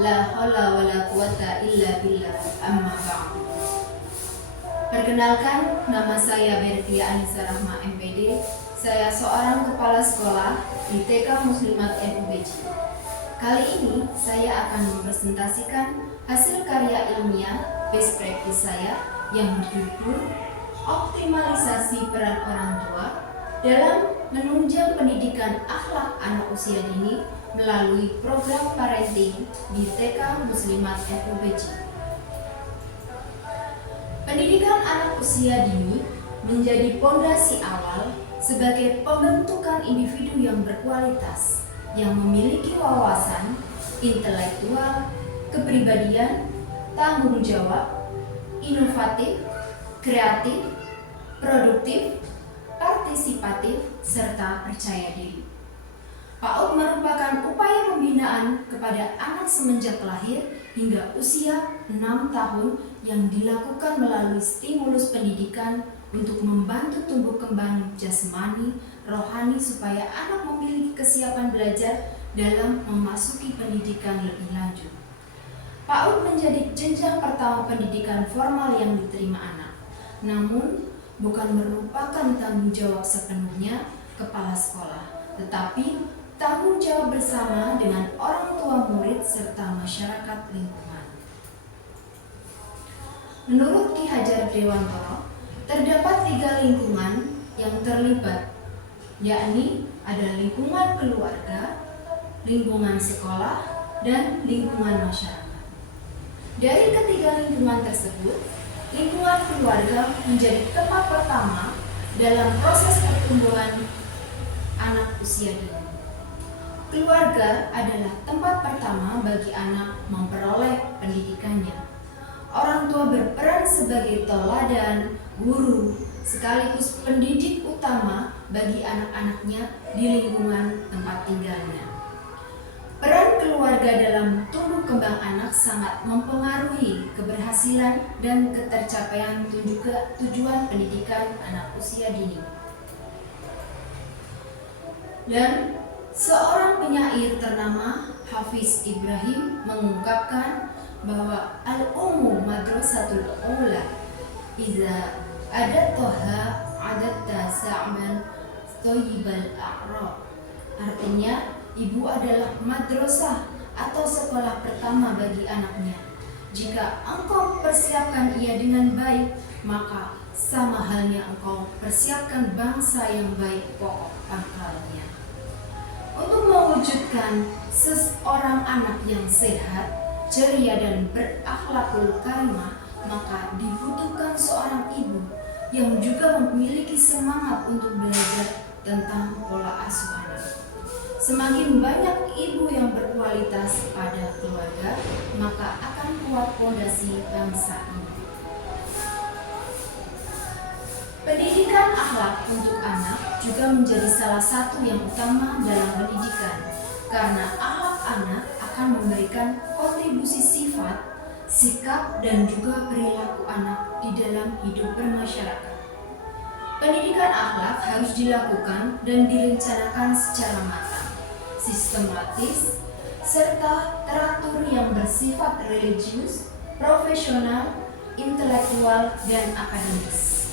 La haula wa la quwata illa billah, amma ba'du. Perkenalkan, nama saya Bertia Anissa Rahma MPD. Saya seorang kepala sekolah di TK Muslimat NUBJ. Kali ini saya akan mempresentasikan hasil karya ilmiah best practice saya yang berjudul optimalisasi peran orang tua dalam menunjang pendidikan akhlak anak usia dini melalui program parenting di TK Muslimat NUBJ. Pendidikan anak usia dini menjadi pondasi awal sebagai pembentukan individu yang berkualitas, yang memiliki wawasan, intelektual, kepribadian, tanggung jawab, inovatif, kreatif, produktif, partisipatif, serta percaya diri. PAUD merupakan upaya pembinaan kepada anak semenjak lahir hingga usia 6 tahun yang dilakukan melalui stimulus pendidikan untuk membantu tumbuh kembang jasmani, rohani supaya anak memiliki kesiapan belajar dalam memasuki pendidikan lebih lanjut. PAUD menjadi jenjang pertama pendidikan formal yang diterima anak, namun bukan merupakan tanggung jawab sepenuhnya kepala sekolah, tetapi tanggung jawab bersama dengan orang tua murid serta masyarakat lingkungan. Menurut Ki Hajar Dewantoro, terdapat 3 lingkungan yang terlibat, yakni ada lingkungan keluarga, lingkungan sekolah, dan lingkungan masyarakat. Dari ketiga lingkungan tersebut, lingkungan keluarga menjadi tempat pertama dalam proses pertumbuhan anak usia dini. Keluarga adalah tempat pertama bagi anak memperoleh pendidikannya. Orang tua berperan sebagai teladan, guru, sekaligus pendidik utama bagi anak-anaknya di lingkungan tempat tinggalnya. Peran keluarga dalam tumbuh kembang anak sangat mempengaruhi keberhasilan dan ketercapaian tujuan pendidikan anak usia dini. Dan seorang penyair ternama Hafiz Ibrahim mengungkapkan bahwa al-ummu madrasatul ula iza adatoha adatta sa'man thayyibal a'rab. Artinya, ibu adalah madrasah atau sekolah pertama bagi anaknya. Jika engkau persiapkan ia dengan baik, maka sama halnya engkau persiapkan bangsa yang baik pokok pangkalnya. Untuk mewujudkan seorang anak yang sehat, ceria dan berakhlakul karimah, maka dibutuhkan seorang ibu yang juga memiliki semangat untuk belajar tentang pola asuh anak. Semakin banyak ibu yang berkualitas pada keluarga, maka akan kuat fondasi bangsa ini. Pendidikan akhlak untuk anak juga menjadi salah satu yang utama dalam pendidikan, karena akhlak anak akan memberikan kontribusi sifat, sikap, dan juga perilaku anak di dalam hidup bermasyarakat. Pendidikan akhlak harus dilakukan dan direncanakan secara matang, sistematis, serta teratur yang bersifat religius, profesional, intelektual, dan akademis.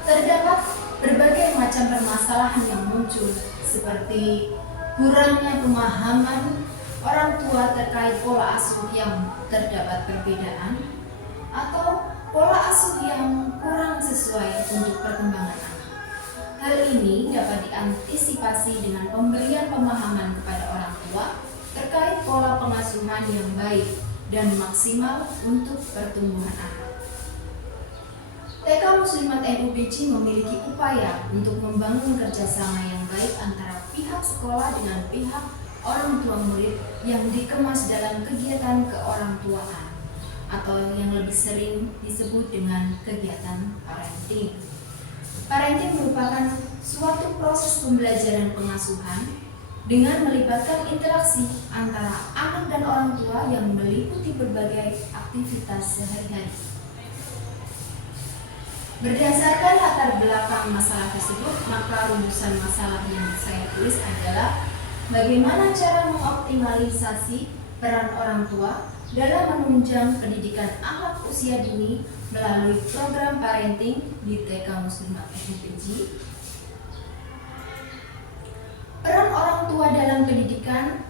Terdapat berbagai macam permasalahan yang muncul, seperti kurangnya pemahaman orang tua terkait pola asuh yang terdapat perbedaan, atau pola asuh yang kurang sesuai untuk perkembangan anak. Hal ini dapat diantisipasi dengan pemberian pemahaman kepada orang tua terkait pola pengasuhan yang baik dan maksimal untuk pertumbuhan anak. TK Muslimat NUBJ memiliki upaya untuk membangun kerjasama yang baik antara pihak sekolah dengan pihak orang tua murid yang dikemas dalam kegiatan keorangtuaan atau yang lebih sering disebut dengan kegiatan parenting. Parenting merupakan suatu proses pembelajaran pengasuhan dengan melibatkan interaksi antara anak dan orang tua yang meliputi berbagai aktivitas sehari-hari. Berdasarkan latar belakang masalah tersebut, maka rumusan masalah yang saya tulis adalah Bagaimana cara mengoptimalisasi peran orang tua dalam menunjang pendidikan akhlak usia dini melalui program parenting di TK Muslimat FIPJ? Peran orang tua dalam pendidikan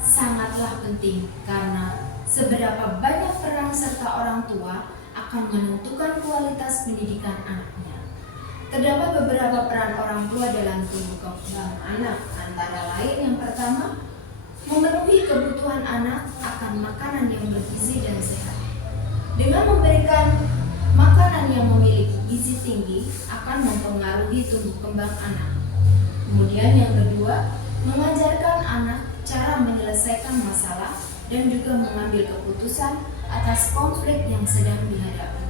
sangatlah penting karena seberapa banyak peran serta orang tua akan menentukan kualitas pendidikan anaknya. Terdapat beberapa peran orang tua dalam tumbuh kembang anak, antara lain yang pertama, memenuhi kebutuhan anak akan makanan yang bergizi dan sehat. Dengan memberikan makanan yang memiliki gizi tinggi akan mempengaruhi tumbuh kembang anak. Kemudian yang kedua, mengajarkan anak cara menyelesaikan masalah dan juga mengambil keputusan atas konflik yang sedang dihadapi.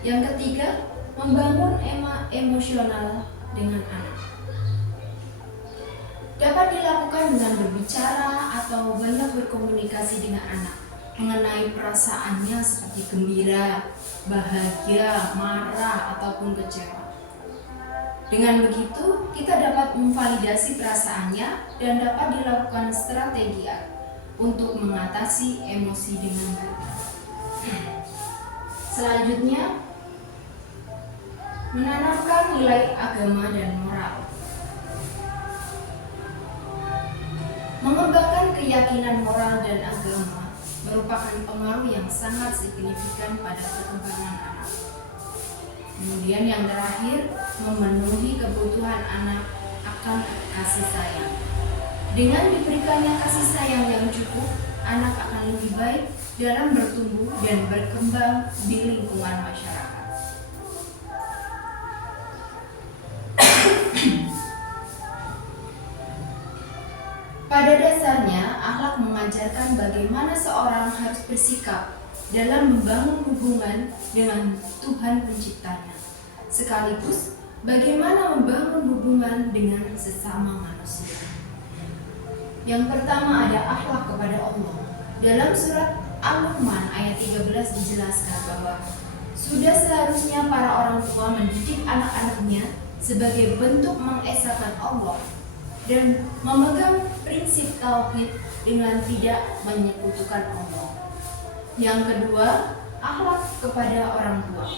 Yang ketiga, membangun emosional dengan anak. Dapat dilakukan dengan berbicara atau banyak berkomunikasi dengan anak mengenai perasaannya seperti gembira, bahagia, marah, ataupun kecewa. Dengan begitu, kita dapat memvalidasi perasaannya dan dapat dilakukan strategi untuk mengatasi emosi dengan baik. Selanjutnya, menanamkan nilai agama dan moral. Mengembangkan keyakinan moral dan agama merupakan pengaruh yang sangat signifikan pada perkembangan anak. Kemudian yang terakhir, memenuhi kebutuhan anak akan kasih sayang. Dengan diberikannya kasih sayang yang cukup, anak akan lebih baik dalam bertumbuh dan berkembang di lingkungan masyarakat. Pada dasarnya, akhlak mengajarkan bagaimana seorang harus bersikap dalam membangun hubungan dengan Tuhan penciptanya, sekaligus bagaimana membangun hubungan dengan sesama manusia. Yang pertama ada akhlak kepada Allah. Dalam surat Al-Luqman ayat 13 dijelaskan bahwa sudah seharusnya para orang tua mendidik anak-anaknya sebagai bentuk mengesahkan Allah dan memegang prinsip tauhid dengan tidak menyekutukan Allah. Yang kedua, akhlak kepada orang tua.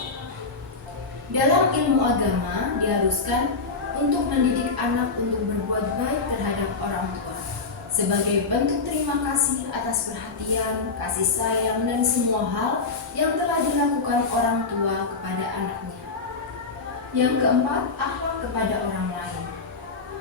Dalam ilmu agama diharuskan untuk mendidik anak untuk berbuat baik terhadap orang tua sebagai bentuk terima kasih atas perhatian, kasih sayang, dan semua hal yang telah dilakukan orang tua kepada anaknya. Yang keempat, akhlak kepada orang lain.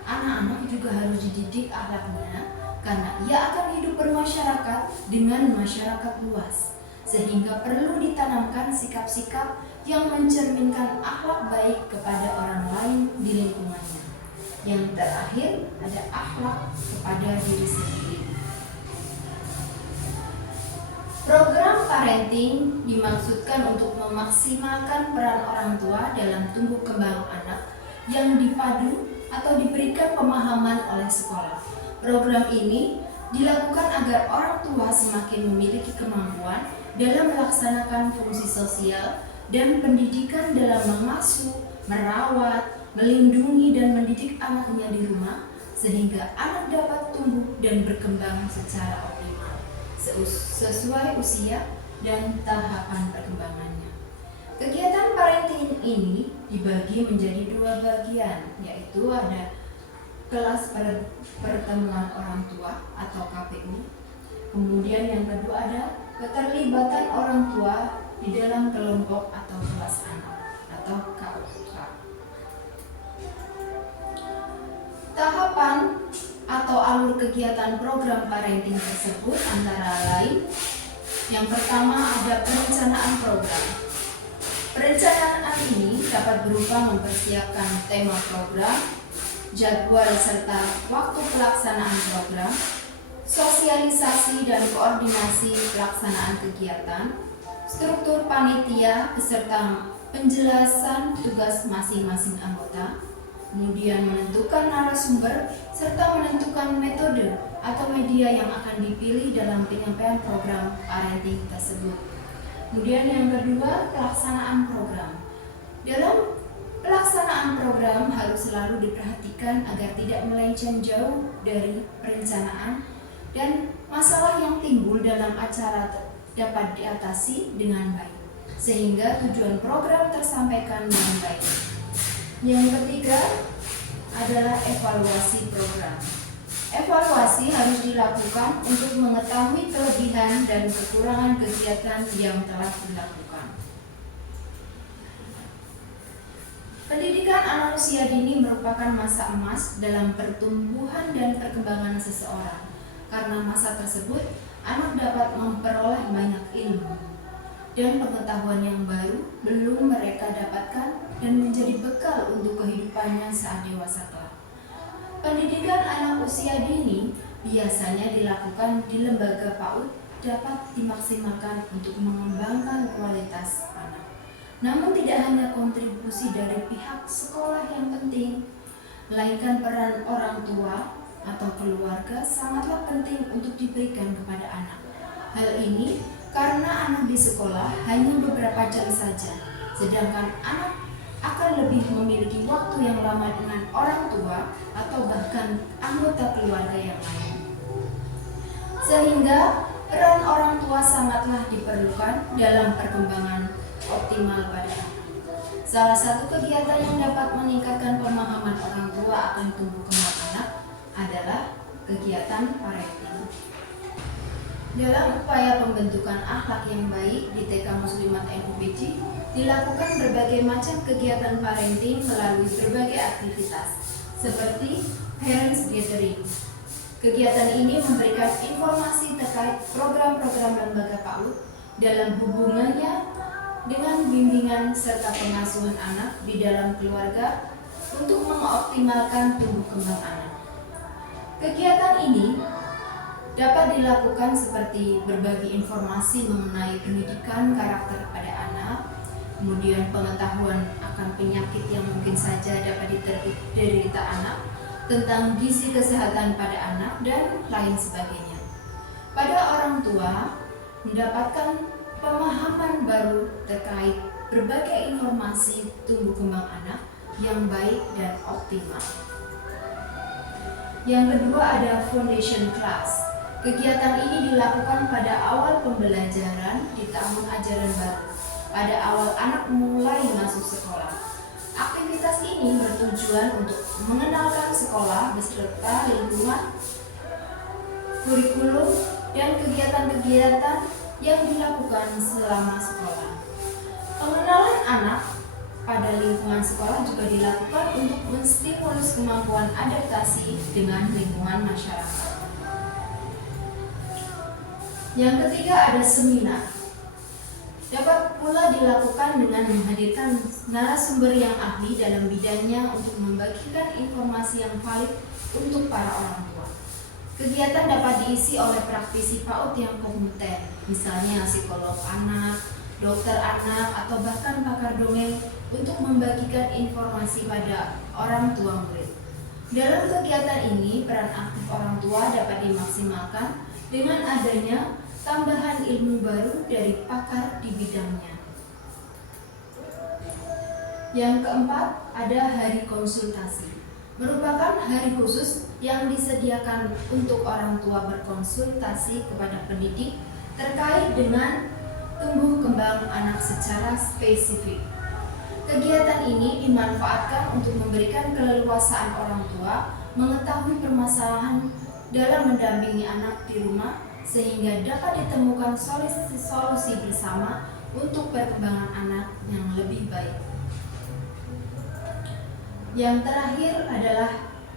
Anak-anak juga harus dididik akhlaknya karena ia akan hidup bermasyarakat dengan masyarakat luas, sehingga perlu ditanamkan sikap-sikap yang mencerminkan akhlak baik kepada orang lain di lingkungannya. Yang terakhir ada akhlak kepada diri sendiri. Program parenting dimaksudkan untuk memaksimalkan peran orang tua dalam tumbuh kembang anak yang dipadu atau diberikan pemahaman oleh sekolah. Program ini dilakukan agar orang tua semakin memiliki kemampuan dalam melaksanakan fungsi sosial dan pendidikan dalam mengasuh, merawat, melindungi dan mendidik anaknya di rumah sehingga anak dapat tumbuh dan berkembang secara optimal sesuai usia dan tahapan perkembangannya. Kegiatan parenting ini dibagi menjadi dua bagian, yaitu ada kelas pertemuan orang tua atau KPU. Kemudian yang kedua ada keterlibatan orang tua di dalam kelompok atau kelas anak atau KUK. Tahapan atau alur kegiatan program parenting tersebut antara lain, yang pertama ada perencanaan program. Perencanaan ini dapat berupa mempersiapkan tema program, jadwal serta waktu pelaksanaan program, sosialisasi dan koordinasi pelaksanaan kegiatan, struktur panitia beserta penjelasan tugas masing-masing anggota, kemudian menentukan narasumber serta menentukan metode atau media yang akan dipilih dalam penyampaian program parenting tersebut. Kemudian yang kedua, pelaksanaan program. Dalam Pelaksanaan program harus selalu diperhatikan agar tidak melenceng jauh dari perencanaan dan masalah yang timbul dalam acara dapat diatasi dengan baik, sehingga tujuan program tersampaikan dengan baik. Yang ketiga adalah evaluasi program. Evaluasi harus dilakukan untuk mengetahui kelebihan dan kekurangan kegiatan yang telah dilakukan. Pendidikan anak usia dini merupakan masa emas dalam pertumbuhan dan perkembangan seseorang. Karena masa tersebut, anak dapat memperoleh banyak ilmu dan pengetahuan yang baru belum mereka dapatkan dan menjadi bekal untuk kehidupannya saat dewasa kelak. Pendidikan anak usia dini biasanya dilakukan di lembaga PAUD dapat dimaksimalkan untuk mengembangkan kualitas anak. Namun tidak hanya kontribusi dari pihak sekolah yang penting, melainkan peran orang tua atau keluarga sangatlah penting untuk diberikan kepada anak. Hal ini karena anak di sekolah hanya beberapa jam saja, sedangkan anak akan lebih memiliki waktu yang lama dengan orang tua atau bahkan anggota keluarga yang lain. Sehingga peran orang tua sangatlah diperlukan dalam perkembangan optimal pada anak. Salah satu kegiatan yang dapat meningkatkan pemahaman orang tua akan tumbuh kembang anak adalah kegiatan parenting. Dalam upaya pembentukan akhlak yang baik di TK Muslimat NUBJ, dilakukan berbagai macam kegiatan parenting melalui berbagai aktivitas, seperti Parents Gathering. Kegiatan ini memberikan informasi terkait program-program lembaga PAUD dalam hubungannya dengan bimbingan serta pengasuhan anak di dalam keluarga untuk mengoptimalkan tumbuh kembang anak. Kegiatan ini dapat dilakukan seperti berbagi informasi mengenai pendidikan karakter pada anak, kemudian pengetahuan akan penyakit yang mungkin saja dapat diderita anak, tentang gizi kesehatan pada anak, dan lain sebagainya. Pada orang tua mendapatkan pemahaman baru terkait berbagai informasi tumbuh kembang anak yang baik dan optimal. Yang kedua ada foundation class. Kegiatan ini dilakukan pada awal pembelajaran di tahun ajaran baru, pada awal anak mulai masuk sekolah. Aktivitas ini bertujuan untuk mengenalkan sekolah beserta lingkungan, kurikulum, dan kegiatan-kegiatan yang dilakukan selama sekolah. Pengenalan anak pada lingkungan sekolah juga dilakukan untuk menstimulus kemampuan adaptasi dengan lingkungan masyarakat. Yang ketiga ada seminar. Dapat pula dilakukan dengan menghadirkan narasumber yang ahli dalam bidangnya untuk membagikan informasi yang valid untuk para orang tua. Kegiatan dapat diisi oleh praktisi PAUD yang kompeten, misalnya psikolog anak, dokter anak, atau bahkan pakar dongeng untuk membagikan informasi pada orang tua murid. Dalam kegiatan ini, peran aktif orang tua dapat dimaksimalkan dengan adanya tambahan ilmu baru dari pakar di bidangnya. Yang keempat, ada hari konsultasi. Merupakan hari khusus yang disediakan untuk orang tua berkonsultasi kepada pendidik terkait dengan tumbuh kembang anak secara spesifik. Kegiatan ini dimanfaatkan untuk memberikan keleluasaan orang tua mengetahui permasalahan dalam mendampingi anak di rumah, sehingga dapat ditemukan solusi bersama untuk perkembangan anak yang lebih baik. Yang terakhir adalah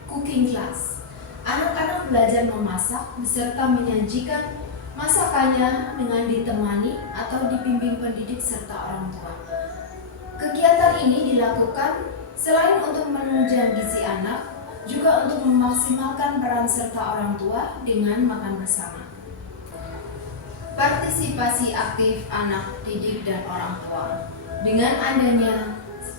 cooking class. Anak-anak belajar memasak beserta menyajikan masakannya dengan ditemani atau dibimbing pendidik serta orang tua. Kegiatan ini dilakukan selain untuk menunjang gizi anak, juga untuk memaksimalkan peran serta orang tua dengan makan bersama. Partisipasi aktif anak didik dan orang tua. Dengan adanya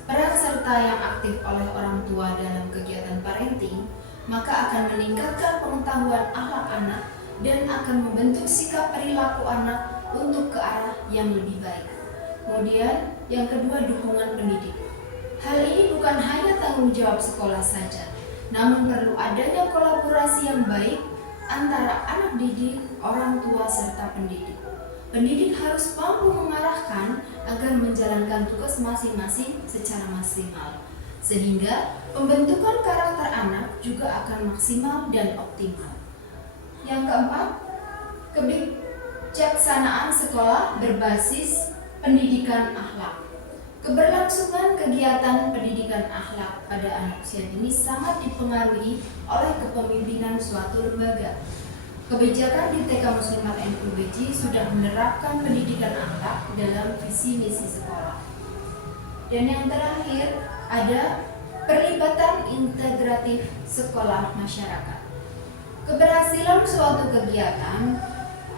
peran serta yang aktif oleh orang tua dalam kegiatan parenting, maka akan meningkatkan pengetahuan akhlak anak dan akan membentuk sikap perilaku anak untuk ke arah yang lebih baik. Kemudian yang kedua, dukungan pendidik. Hal ini bukan hanya tanggung jawab sekolah saja, namun perlu adanya kolaborasi yang baik antara anak didik, orang tua, serta pendidik. Pendidik harus mampu mengarahkan agar menjalankan tugas masing-masing secara maksimal, sehingga pembentukan karakter anak juga akan maksimal dan optimal. Yang keempat, kebijaksanaan sekolah berbasis pendidikan akhlak. Keberlangsungan kegiatan pendidikan akhlak pada anak usia dini sangat dipengaruhi oleh kepemimpinan suatu lembaga. Kebijakan di TK Muslimat NUBJ sudah menerapkan pendidikan akhlak dalam visi misi sekolah. Dan yang terakhir ada perlibatan integratif sekolah masyarakat. Keberhasilan suatu kegiatan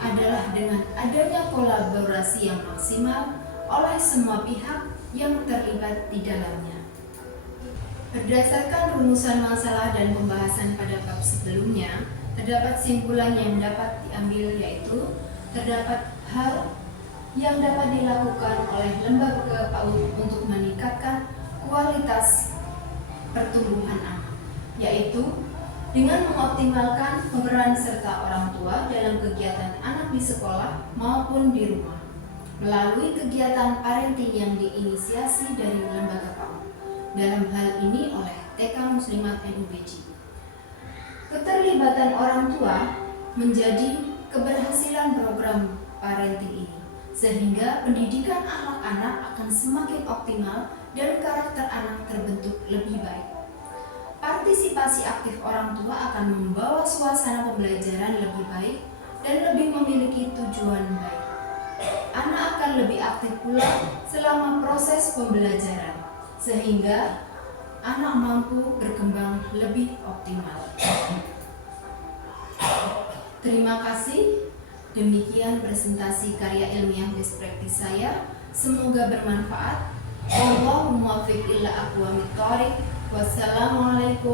adalah dengan adanya kolaborasi yang maksimal oleh semua pihak yang terlibat di dalamnya. Berdasarkan rumusan masalah dan pembahasan pada bab sebelumnya, terdapat simpulan yang dapat diambil, yaitu terdapat hal yang dapat dilakukan oleh lembaga PAUD untuk meningkatkan kualitas pertumbuhan anak, yaitu dengan mengoptimalkan peran serta orang tua dalam kegiatan anak di sekolah maupun di rumah, melalui kegiatan parenting yang diinisiasi dari lembaga PAUD, dalam hal ini oleh TK Muslimat NUBJ. Keterlibatan orang tua menjadi keberhasilan program parenting ini, sehingga pendidikan anak-anak akan semakin optimal dan karakter anak terbentuk lebih baik. Partisipasi aktif orang tua akan membawa suasana pembelajaran lebih baik dan lebih memiliki tujuan baik. Anak akan lebih aktif pula selama proses pembelajaran, sehingga anak mampu berkembang lebih optimal. Terima kasih. Demikian presentasi karya ilmiah best practice saya. Semoga bermanfaat. Wallahul muwaffiq ila aqwamit thoriq. Wassalamualaikum